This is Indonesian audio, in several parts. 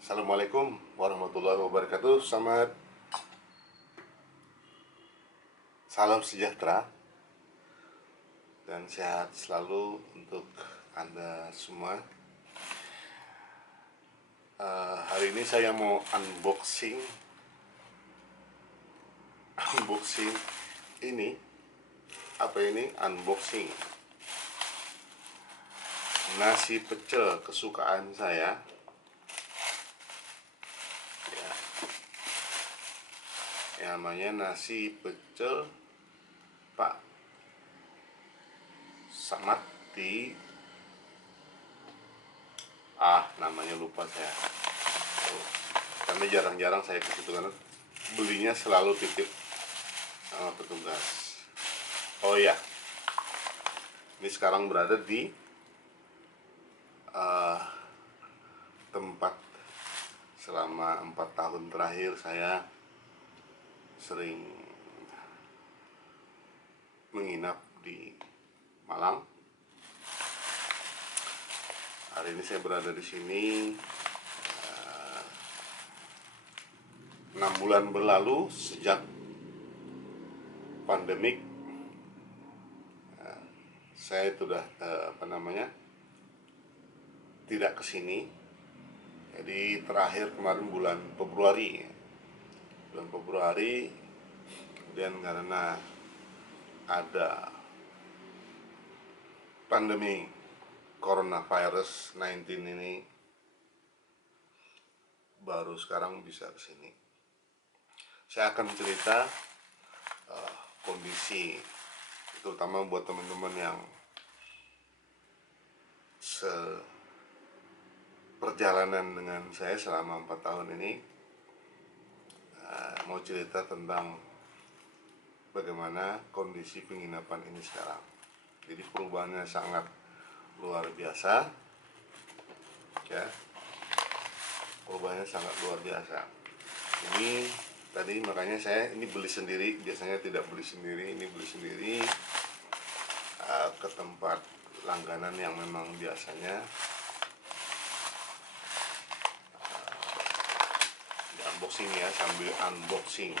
Assalamualaikum warahmatullahi wabarakatuh. Salam sejahtera dan sehat selalu untuk Anda semua. Hari ini saya mau unboxing ini. Apa ini? Unboxing nasi pecel kesukaan saya. Namanya nasi pecel Pak Samad di namanya lupa saya. Karena jarang-jarang saya ke situ, karena belinya selalu titip sama petugas. Oh ya, ini sekarang berada di tempat selama 4 tahun terakhir saya sering menginap di Malang. Hari ini saya berada di sini 6 bulan berlalu sejak pandemik. Saya sudah tidak kesini. Jadi terakhir kemarin bulan Februari, kemudian karena ada pandemi coronavirus 19 ini, baru sekarang bisa kesini. Saya akan cerita kondisi, terutama buat teman-teman yang seperjalanan dengan saya selama 4 tahun ini. Mau cerita tentang bagaimana kondisi penginapan ini sekarang. Jadi perubahannya sangat luar biasa, ya. Perubahannya sangat luar biasa. Ini tadi makanya saya ini beli sendiri. Biasanya tidak beli sendiri, ini beli sendiri ke tempat langganan yang memang biasanya di unboxing ya, sambil unboxing.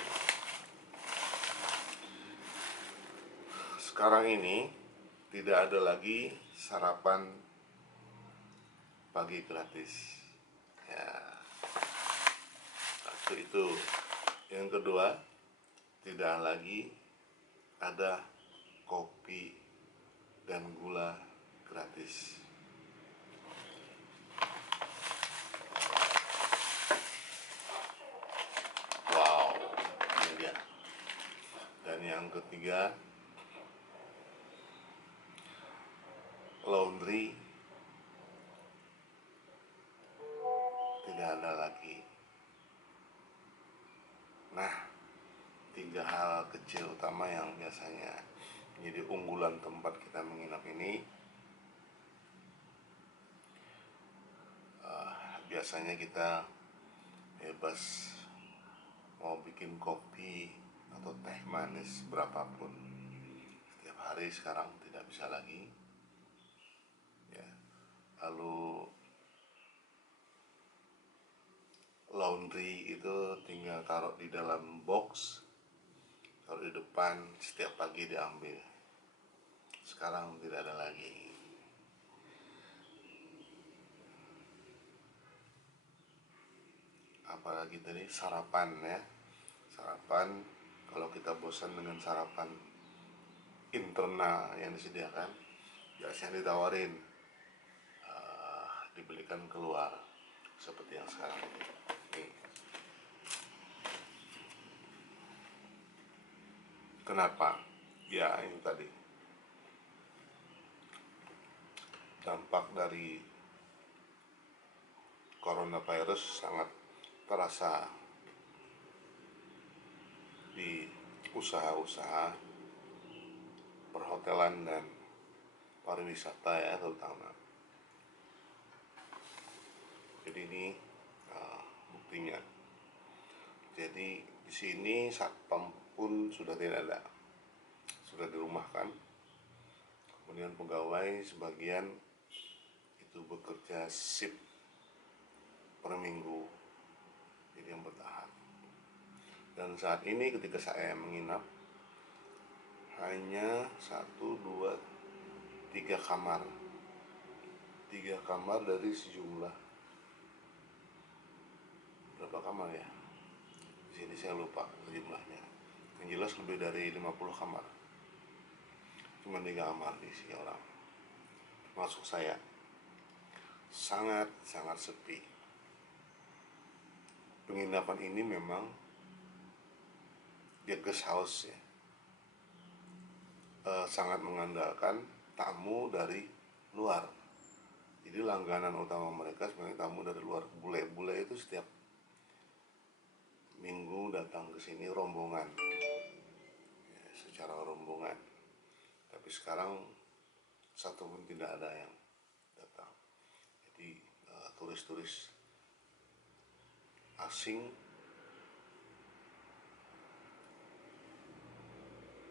Sekarang ini tidak ada lagi sarapan pagi gratis, ya. Satu itu. Yang kedua, tidak lagi ada kopi dan gula gratis. Wow, ini dia. Dan yang ketiga, laundry tidak ada lagi. Nah, 3 hal kecil utama yang biasanya menjadi unggulan tempat kita menginap ini. Biasanya kita bebas mau bikin kopi atau teh manis berapapun setiap hari, sekarang tidak bisa lagi, ya. Lalu laundry itu tinggal taruh di dalam box, taruh di depan, setiap pagi diambil. Sekarang tidak ada lagi. Apalagi tadi sarapan, ya. Sarapan, kalau kita bosan dengan sarapan internal yang disediakan, biasanya ditawarin dibelikan keluar, seperti yang sekarang ini. Kenapa? Ya, ini tadi dampak dari coronavirus sangat terasa di usaha-usaha perhotelan dan pariwisata, ya, terutama. Jadi ini buktinya. Jadi di sini satpam pun sudah tidak ada, sudah dirumahkan. Kemudian pegawai sebagian itu bekerja shift per minggu, jadi yang bertahap. Dan saat ini ketika saya menginap hanya 1, 2, 3 kamar, 3 kamar dari sejumlah berapa kamar ya? Di sini saya lupa jumlahnya. Yang jelas lebih dari 50 kamar. Cuma 3 kamar diisi orang. Masuk saya. Sangat sepi. Penginapan ini memang dia guest house ya. Sangat mengandalkan tamu dari luar. Jadi langganan utama mereka sebenarnya tamu dari luar. Bule-bule itu setiap minggu datang ke sini rombongan, ya, secara rombongan. Tapi sekarang satu pun tidak ada yang datang. Jadi turis-turis asing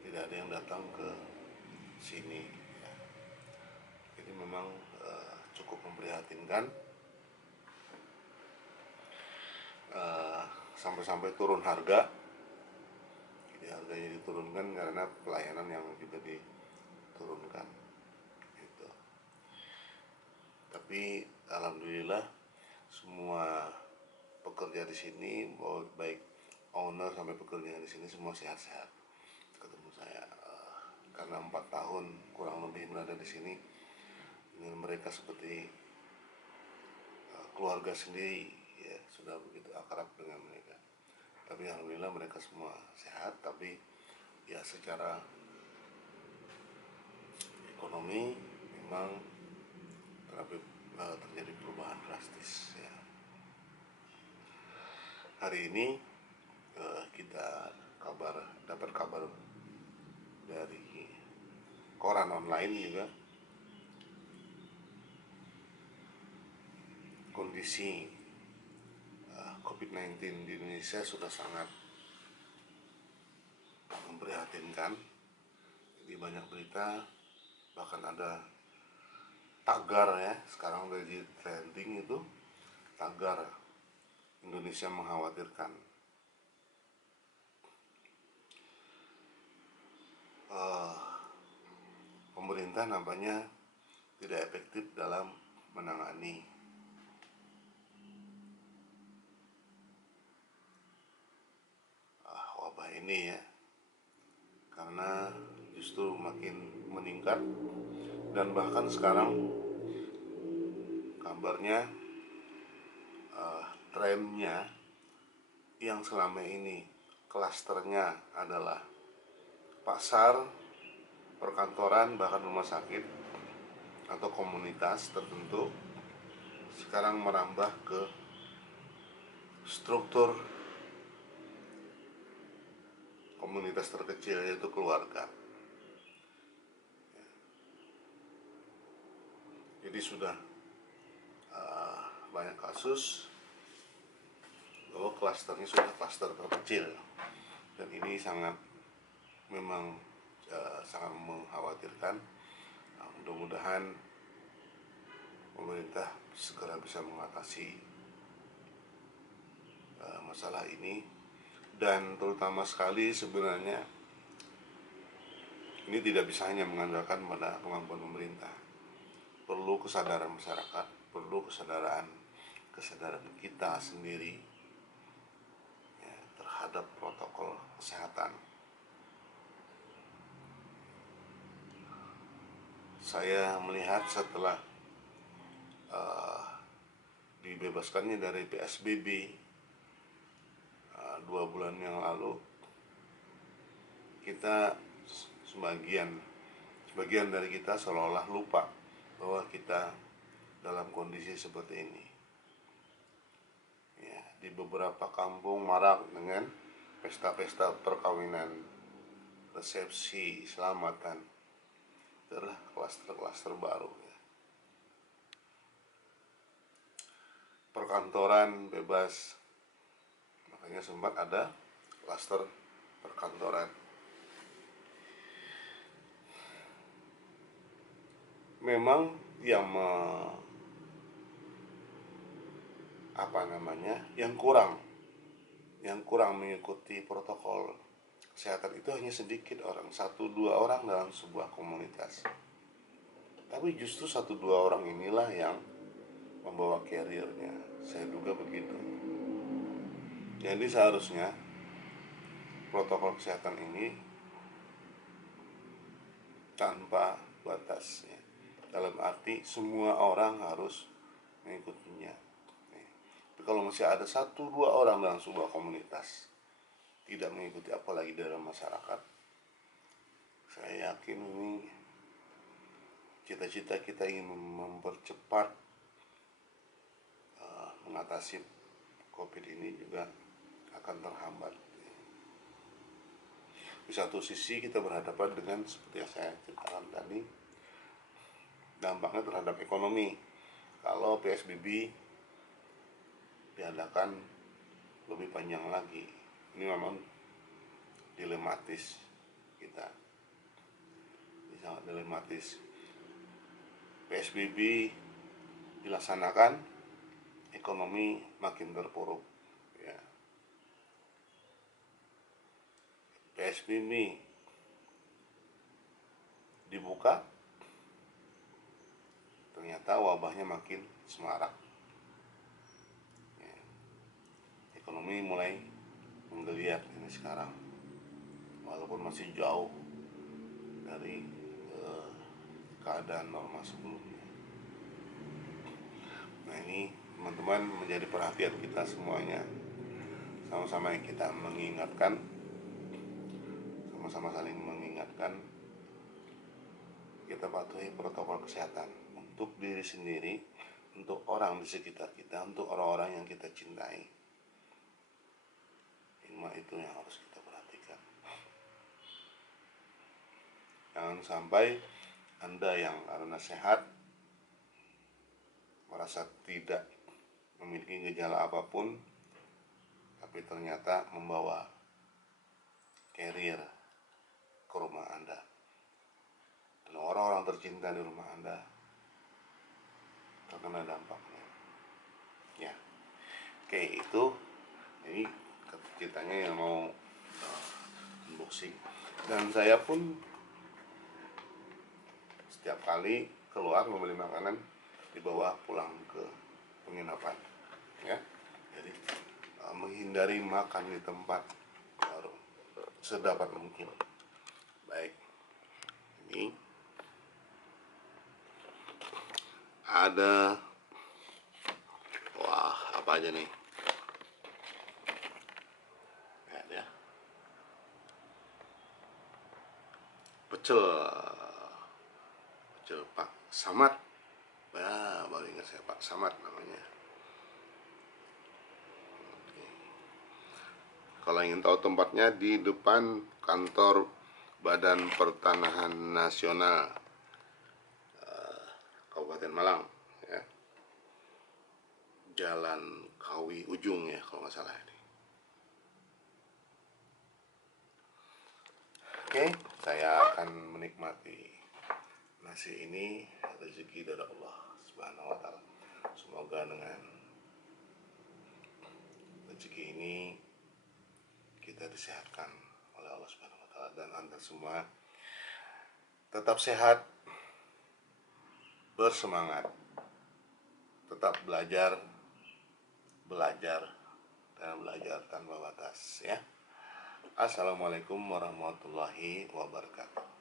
tidak ada yang datang ke sini. Ya. Jadi memang cukup memprihatinkan. Sampai-sampai turun harga. Jadi harganya diturunkan karena pelayanan yang juga diturunkan gitu. Tapi alhamdulillah semua pekerja di sini, baik owner sampai pekerja di sini semua sehat-sehat. Ketemu saya karena 4 tahun kurang lebih berada di sini dengan mereka seperti keluarga sendiri, ya sudah begitu akrab dengan mereka. Tapi alhamdulillah mereka semua sehat. Tapi ya secara ekonomi memang terjadi perubahan drastis ya. Hari ini kita dapat kabar dari koran online juga, kondisi COVID-19 di Indonesia sudah sangat memprihatinkan. Di banyak berita, bahkan ada tagar ya, sekarang udah jadi trending itu, tagar Indonesia mengkhawatirkan. Pemerintah nampaknya tidak efektif dalam menangani wabah ini ya, karena justru makin meningkat. Dan bahkan sekarang kabarnya trennya yang selama ini klasternya adalah pasar, perkantoran, bahkan rumah sakit atau komunitas tertentu, sekarang merambah ke struktur komunitas terkecil, yaitu keluarga. Jadi sudah banyak kasus bahwa klasternya sudah klaster terkecil, dan ini memang sangat mengkhawatirkan. Mudah-mudahan pemerintah segera bisa mengatasi masalah ini. Dan terutama sekali sebenarnya ini tidak bisa hanya mengandalkan pada kemampuan pemerintah. Perlu kesadaran masyarakat, perlu kesadaran kita sendiri ya, terhadap protokol kesehatan. Saya melihat setelah dibebaskannya dari PSBB 2 bulan yang lalu, kita sebagian dari kita seolah-olah lupa bahwa kita dalam kondisi seperti ini ya. Di beberapa kampung marak dengan pesta-pesta perkawinan, resepsi, selamatan. Itulah klaster-klaster baru ya. Perkantoran bebas, makanya sempat ada klaster perkantoran. Memang yang yang kurang mengikuti protokol kesehatan itu hanya sedikit orang, 1-2 orang dalam sebuah komunitas. Tapi justru 1-2 orang inilah yang membawa carrier-nya. Saya duga begitu. Jadi seharusnya protokol kesehatan ini tanpa batas, ya. Dalam arti semua orang harus mengikutinya. Tapi kalau masih ada 1-2 orang dalam sebuah komunitas tidak mengikuti, apalagi dalam masyarakat, saya yakin ini cita-cita kita ingin mempercepat mengatasi COVID ini juga akan terhambat. Di satu sisi kita berhadapan dengan seperti yang saya ceritakan tadi, dampaknya terhadap ekonomi. Kalau PSBB diadakan lebih panjang lagi, ini memang dilematis kita. Ini sangat dilematis. PSBB dilaksanakan, ekonomi makin terpuruk, ya. PSBB dibuka, ternyata wabahnya makin semarak. Ekonomi mulai menggeliat ini sekarang, walaupun masih jauh dari keadaan normal sebelumnya. Nah, ini teman-teman menjadi perhatian kita semuanya. Sama-sama kita mengingatkan, sama-sama saling mengingatkan, kita patuhi protokol kesehatan untuk diri sendiri, untuk orang di sekitar kita, untuk orang-orang yang kita cintai. Itu yang harus kita perhatikan. Jangan sampai Anda yang karena sehat merasa tidak memiliki gejala apapun, tapi ternyata membawa carrier ke rumah Anda dan orang-orang tercinta di rumah Anda terkena dampaknya. Ya, oke, itu ini ceritanya yang mau unboxing. Dan saya pun setiap kali keluar membeli makanan dibawa pulang ke penginapan, ya. Jadi menghindari makan di tempat baru sedapat mungkin. Baik, ini ada, wah, apa aja nih? Ya, pecel Pak Samad. Ya, baru ingat saya, Pak Samad namanya. Oke. Kalau ingin tahu tempatnya, di depan kantor Badan Pertanahan Nasional Kabupaten Malang, ya. Jalan Kawi Ujung, ya, kalau nggak salah ini. Oke, saya akan menikmati nasi ini, rezeki dari Allah Subhanahu wa Ta'ala. Semoga dengan rezeki ini kita disehatkan oleh Allah Subhanahu wa Ta'ala, dan Anda semua tetap sehat, bersemangat, tetap belajar dan belajar tanpa batas, ya. Assalamualaikum warahmatullahi wabarakatuh.